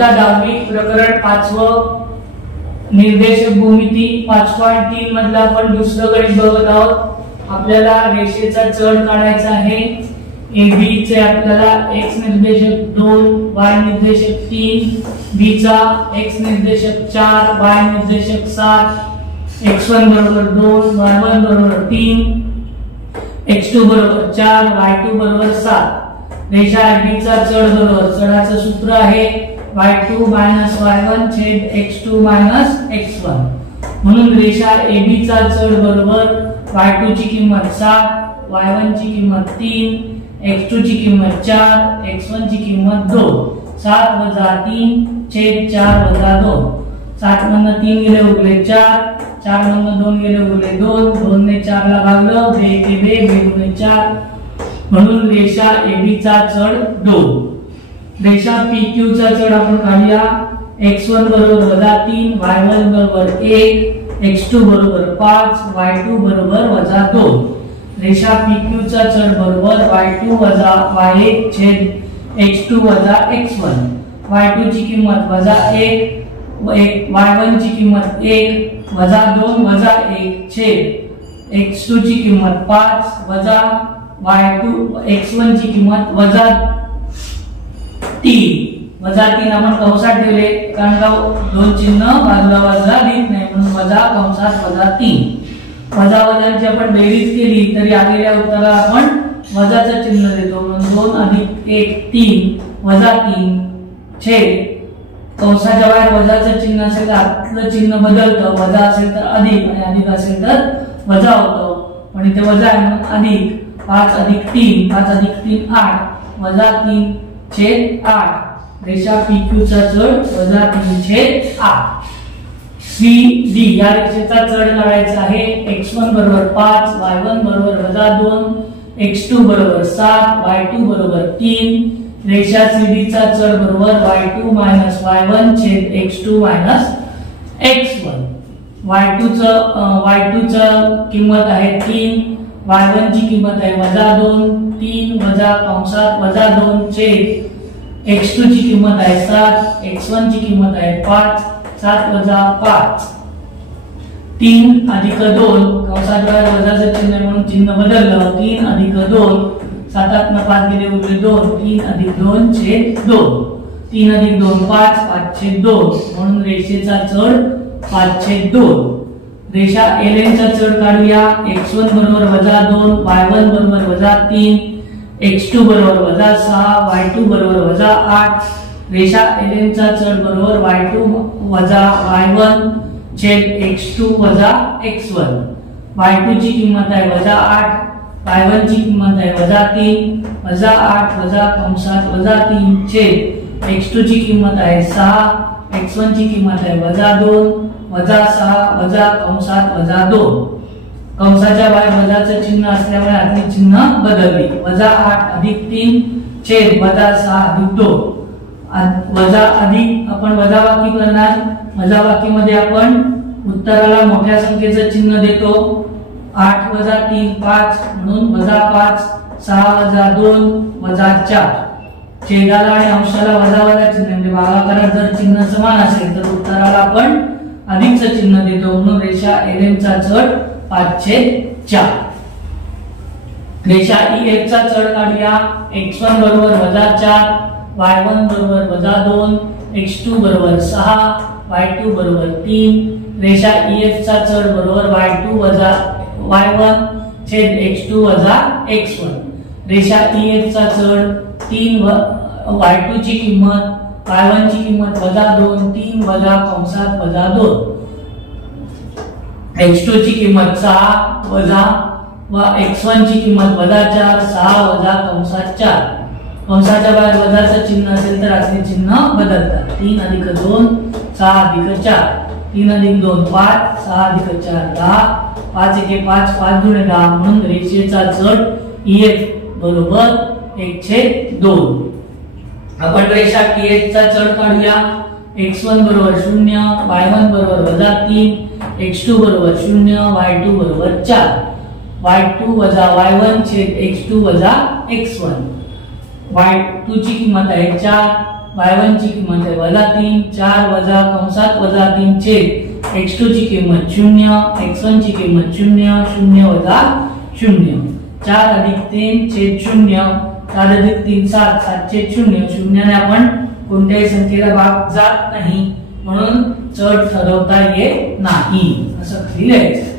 इयत्ता 10वी प्रकरण 5व निर्देशक भूमिती 5.3 मधला आपण दुसरं गणित बघत आहोत। आपल्याला रेषेचा चढ काढायचा आहे। AB चे आपल्याला x निर्देशक 2, y निर्देशक 3, B चा x निर्देशक 4, y निर्देशक 7, x1 बरोबर 2, y1 बरोबर 3, x2 बरोबर 4, y2 बरोबर 7। रेषा AB चा चढ बरोबर चढाचं सूत्र आहे y2 y1 छेद x2 x1। म्हणून रेषा AB चा चढ बरोबर y2 ची किंमत 7, y1 ची किंमत 3, x2 ची किंमत 4, x1 ची किंमत 2। 7 - 3 छेद 4 - 2। 7 मधनं 3 गेले उरले 4, 4 मधनं 2 गेले उरले 2, 2 ने 4 ला भागलं 2 × 2 = 4। म्हणून रेषा AB चा चढ 2। रेषा PQ चा चढ आपण काढूया। x1 बरोबर -3, y1 बरोबर 1, x2 बरोबर 5, y2 बरोबर -2। रेषा PQ चा चढ बरोबर y2 - y1 छेद x2 - x1। y2 ची किंमत -1, y1 ची किंमत 1, -2 - 1 छेद x2 ची किंमत 5 वजा x1 ची किंमत -3 आपण कंसात ठेवले कारण का दोन चिन्ह बाजूला बाजूला लिहित नाही म्हणून वजा कंसात -3। वजाची आपण बेरीज केली तरी आलेल्या उत्तराला आपण वजाचं चिन्ह देतो म्हणून 2 + 1 3 -3 छेद कंसाच्या बाहेर वजाचं चिन्ह असेल तर आतलं चिन्ह बदलतं। वजा असेल तर अधिक आणि अधिक असेल तर वजा होतं पण इथे वजा आहे म्हणून अधिक 5 + 3 5 + 3 8 -3 छेद 8। रेषा PQ चा चढ -3 छेद 8। CD या रेषेचा चढ काढायचा आहे। x1 बरोबर 5, y1 बरोबर -2, x2 बरोबर 7, y2 बरोबर 3। रेषा CD चा चढ बरोबर y2 - y1 छेद x2 - x1। y2 च किंमत आहे 3, y1 ची किंमत आहे -2, 3 वजा कंसात -2 छेद x2 ची किंमत आहे 7, x1 ची किंमत आहे 5, 7 - 5 3 + 2 कंसाच्या बाहेर वजाचं चिन्ह म्हणून चिन्ह बदललं 3 + 2 7 मधनं 5 गेले उरले 2 3 + 2 छेद 2 3 + 2 5 5 छेद 2 म्हणून रेषेचा चढ 5 छेद 2। रेषा LN चा चढ काढूया। x1 बरोबर -2, y1 बरोबर -3, x2 बरोबर -6, y2 बरोबर -8। रेषा LN चा चढ बरोबर y2 - y1 छेद x2 - x1। y2 ची किंमत आहे -8, y1 ची किंमत आहे -3, -8 वजा कंसात -3 छेद x2 ची किंमत आहे 6, x1 ची किंमत आहे -2, -6 वजा कंसात -2। कंसाच्या बाहेर वजाचं चिन्ह असल्यामुळे आतली चिन्ह बदलली। -8 + 3 छेद -6 + 2। वजा अधिक आपण वजाबाकी करणार। वजाबाकीमध्ये आपण उत्तराला मोठ्या संख्येचं चिन्ह देतो। 8 - 3 5 म्हणून -5, 6 - 2 -4। छेदाला आणि अंशाला वजा चिन्ह म्हणजे भागाकारात जर चिन्ह समान असेल तर उत्तराला आपण अधिकचं चिन्ह देतो म्हणून रेषा LN चा चढ 5 छेद 4। रेषा EF चा चढ काढूया। x1 बरोबर -4, y1 बरोबर -2, x2 बरोबर 6, y2 बरोबर 3। रेषा EF चा चढ बरोबर y1 छेद x2 - x1। रेषा EF चा चढ 3 y2 ची किंमत y1 ची किंमत -2 3 वजा कंसात -2। x2 ची किंमत 6 वजा x1 ची किंमत -4 6 वजा कंसात 4। कंसाच्या बाहेर वजाचं चिन्ह असेल तर असले चिन्ह बदलतात। 3 + 2 6 + 4 3 + 2 5 6 + 4 10 5 × 1 5 5 × 10 म्हणून रेषेचा चढ EF बरोबर 1/2। आपण रेषा TH चा चढ काढूया। x1 बरोबर 0, y1 बरोबर -3, x2 बरोबर 0, y2 बरोबर 4। y2 - y1 छेद x2 - x1। y2 ची किंमत आहे 4, y1 ची किंमत आहे -3, 4 वजा कंसात -3 छेद x2 ची किंमत 0, x1 ची किंमत 0, 0 वजा 0, 4 अधिक 3 छेद 0, 4 अधिक 3 7, 7 छेद 0, 0 ने आपण कोणत्याही संख्येला भाग जात नाही म्हणून चढ ठरवता येत नाही असं लिहायचं.